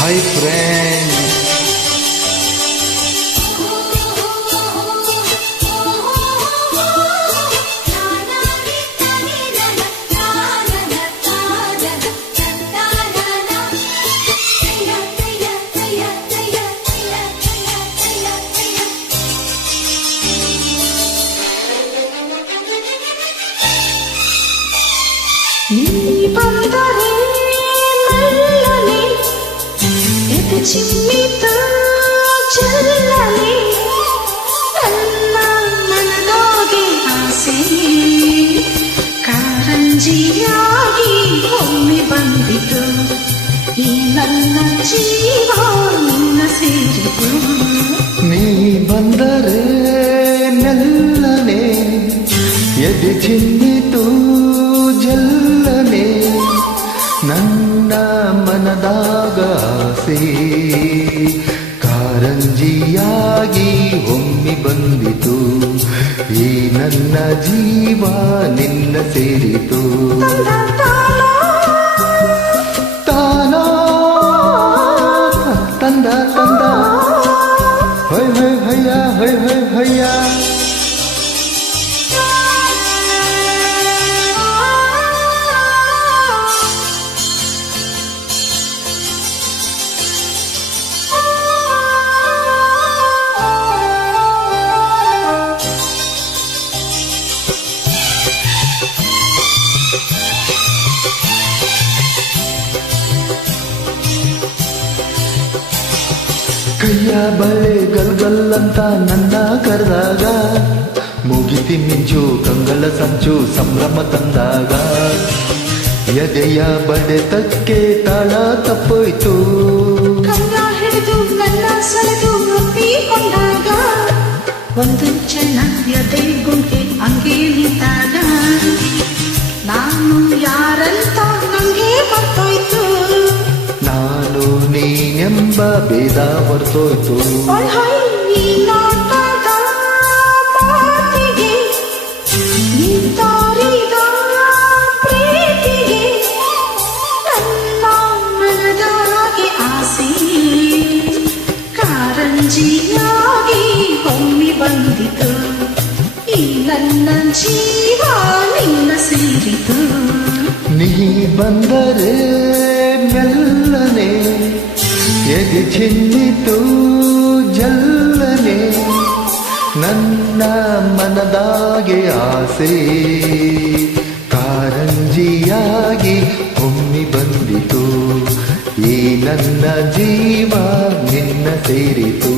Hi friend. ನೀ ಬಂದರೆ ನಲ್ಲನೆ ಎದೆ ಚಿಮ್ಮಿತ ಚೆಲ್ಲನೆ ನನ್ನ ಮನದೊಗೆ ಆಸೆ ಕಾರಂಜಿಯಾಗಿ ಒಮ್ಮೆ ಬಂದಿತು ಈ ನನ್ನ ಜೀವ ನಿನ್ನ ಸೇರಿತು ನೀ ಬಂದರೆ ನಲ್ಲನೆ ಎದೆ ಚಿಮ್ಮಿತು ಜಲ್ಲನೆ ನನ್ನ ಮನದಾಗ ಆಸೆ ಕಾರಂಜಿಯಾಗಿ ಒಮ್ಮೆ ಬಂದಿತು ಈ ನನ್ನ ಜೀವ ನಿನ್ನ ಸೇರಿತು ತಾನೋ ತಂದ ತಂದ ಹೊಯ್ ಹೊಯ್ ಹಯ್ಯ ಹೊಯ್ ಹೊಯ್ ಹಯ್ಯ ಕೈಯ ಬಳೆ ಗಲ್ಗಲ್ಲಂತ ನನ್ನ ಕರೆದಾಗ ಮುಗಿತಿ ಮಿಂಚು ಕಂಗಲ ಸಂಚು ಸಂಭ್ರಮ ತಂದಾಗ ಎದೆಯ ಬಡೆತಕ್ಕೆ ತಾಳ ತಪ್ಪೋಯ್ತು ಕನ್ನ ಹಿಡಿದು ನನ್ನ ಸೆಳೆದು ಒಪ್ಪಿಕೊಂಡಾಗ ಒಂದು ಚೆನ್ನ ಎದೆ ಗುಂಟೆ ಅಂಗೆ ನಿಂತಾಗ ನಾನು ಯಾರಂತ ನಂಗೆ ಮರ್ತೋಯ್ತು ನಾನು ನೀನೆಂಬ ಭೇದ ಹೊರತೋಯ್ತು ಈ ನಾಟದ ಮಾತಿಗೆ ನಿಂತಾರಿದ ಪ್ರೀತಿಗೆ ನನ್ನ ಮನದಾಗೆ ಆಸೆ ಕಾರಂಜಿಯಾಗಿ ಒಮ್ಮೆ ಬಂದಿತು ಈ ನನ್ನ ಜೀವ ನಿನ್ನ ಸೇರಿತು ನೀ ಬಂದರೆ ಮೆಲ್ಲನೆ ಎದೆ ಚಿನ್ನಿತು ಜಲ್ಲನೆ ನನ್ನ ಮನದಾಗೆ ಆಸೆ ಕಾರಂಜಿಯಾಗಿ ಒಮ್ಮೆ ಬಂದಿತು ಈ ನನ್ನ ಜೀವ ನಿನ್ನ ಸೇರಿತು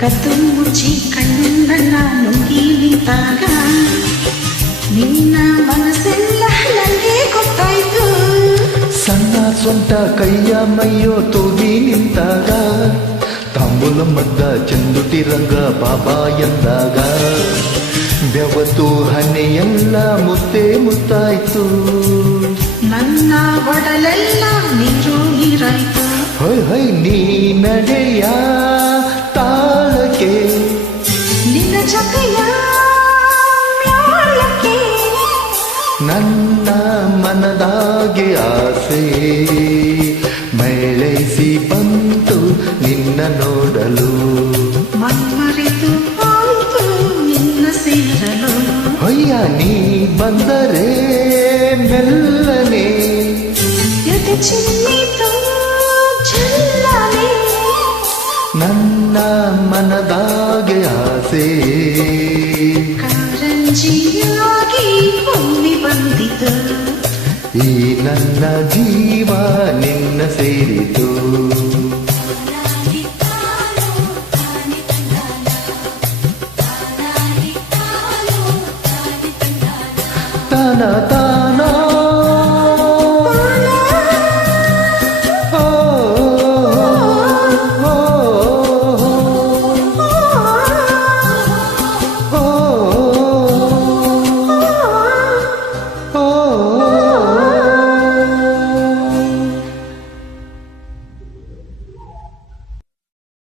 ಕದ್ದು ಮುಚ್ಚಿ ಕಣ್ಣನ್ನ ನುಂಗಿ ನಿಂತಾಗ ನಿನ್ನ ಮನಸ್ಸೆಲ್ಲ ನನಗೆ ಗೊತ್ತಾಯ್ತು ಸಣ್ಣ ಸ್ವಂತ ಕೈಯ ಮೈಯೋ ತೂಗಿ ನಿಂತಾಗ ತಾಂಬೂಲ ಮದ್ದ ಚಂದುಟಿ ರಂಗ ಬಾಬಾ ಎಂದಾಗ ಬೆವತು ಹನೆಯೆಲ್ಲ ಮುದ್ದೆ ಮುತ್ತಾಯ್ತು ನನ್ನ ಒಡಲೆಲ್ಲ ನೀರು ನೀರಾಯ್ತು ಹೊಯ್ ಹೊಯ್ ನೀ ನಡೆಯ ತಾಳಕ್ಕೆ ನಿನ್ನ ಜೊತೆಯ ಮ್ಯಾಳಕ್ಕೆ ನನ್ನ ಮನದಾಗೆ ಆಸೆ ಮೇಳೈಸಿ ಬಂತು ನಿನ್ನ ನೋಡಲು ಮನ್ಮರೆತು ಆಯ್ತು ನಿನ್ನ ಸೇರಲು ಹೊಯ್ಯ ನೀ ಬಂದರೆ ಮೆಲ್ಲನೆ ಎದೆ ಚಿಮ್ಮಿತು ಚೆಲ್ಲನೆ ನನ್ನ ಮನದಾಗೆ ಆಸೆ ಕಾರಂಜಿಯಾಗಿ ಒಮ್ಮೆ ಬಂದಿತು ಈ ನನ್ನ ಜೀವ ನಿನ್ನ ಸೇರಿತು